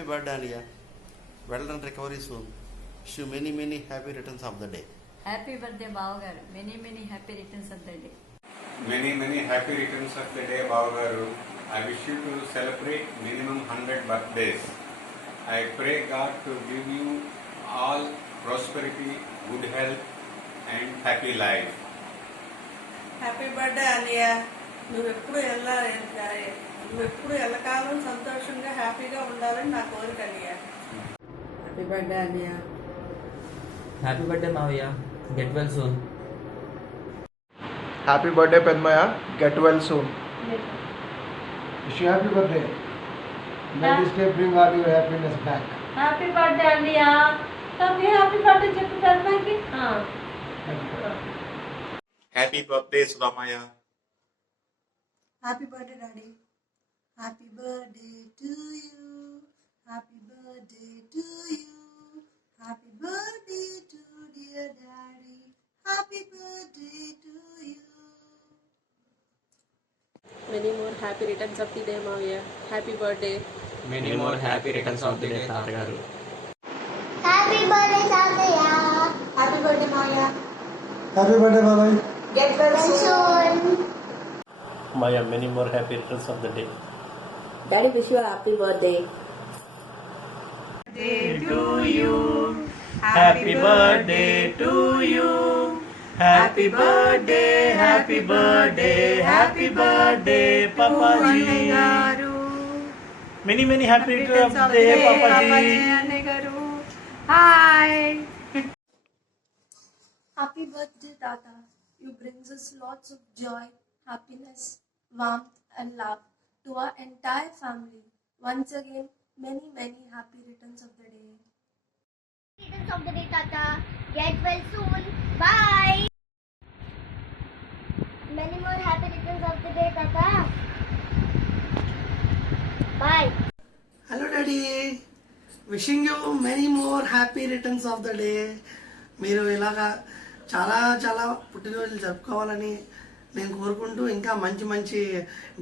Happy birthday, Alia. Well done, recovery soon. Wish you many happy returns of the day. Happy birthday, Bavagaru. Many happy returns of the day. Many happy returns of the day, Bavagaru. I wish you to celebrate minimum 100 birthdays. I pray God to give you all prosperity, good health and happy life. Happy birthday Alia. నువ్వెప్పుడు ఎల్లకాలం సంతోషంగా హ్యాపీగా ఉండాలని నా కోరిక Alia. Happy birthday Alia. Happy birthday మావయ్య, get well soon. Happy birthday పెద్దమయ్య, get well soon. Wish you happy birthday. May this day bring all your happiness back. Happy birthday అన్నయ్య. తమ్మి హ్యాపీ బర్త్డే చెప్పు పెద్దమ్మకి. హ్యాపీ బర్త్డే సుధామయ్య. Happy birthday daddy. Happy birthday to you. Happy birthday to you. Happy birthday to dear daddy. Happy birthday to you. Many more happy returns of the day, Mavya. Happy birthday. Many more happy returns of the day, తాతగారు. Happy birthday, Tataya. Happy birthday Maya. Happy birthday, Malay. Get well Soon. Maya, many more happy returns of the day. Daddy wish you a happy birthday. To you. Happy birthday to you. Happy birthday, happy birthday, Papa ji. Many happy returns of the day, Papa ji. Hi. Happy birthday, Tata. You brings us lots of joy, happiness, warmth, and love to our entire family. Once again, many happy returns of the day. Returns of the day, Tata. Get well soon. Bye. Many more happy returns of the day, Tata. Bye. Hello daddy. Wishing you many more happy returns of the day. మీరు ఇలాగా చాలా పుట్టినరోజులు జరుపుకోవాలని నేను కోరుకుంటూ, ఇంకా మంచి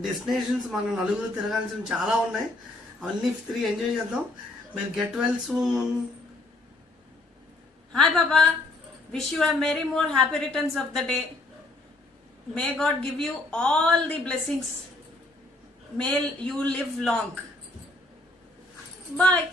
డెస్టినేషన్స్ మనం నలుగురు తిరగాల్సిన చాలా ఉన్నాయి. అవన్నీ 3 ఎంజాయ్ చేద్దాం. మీరు get well soon. Hi, Papa. Wish you a many more happy returns of the day. May God give you all the blessings. May you live long. Bye.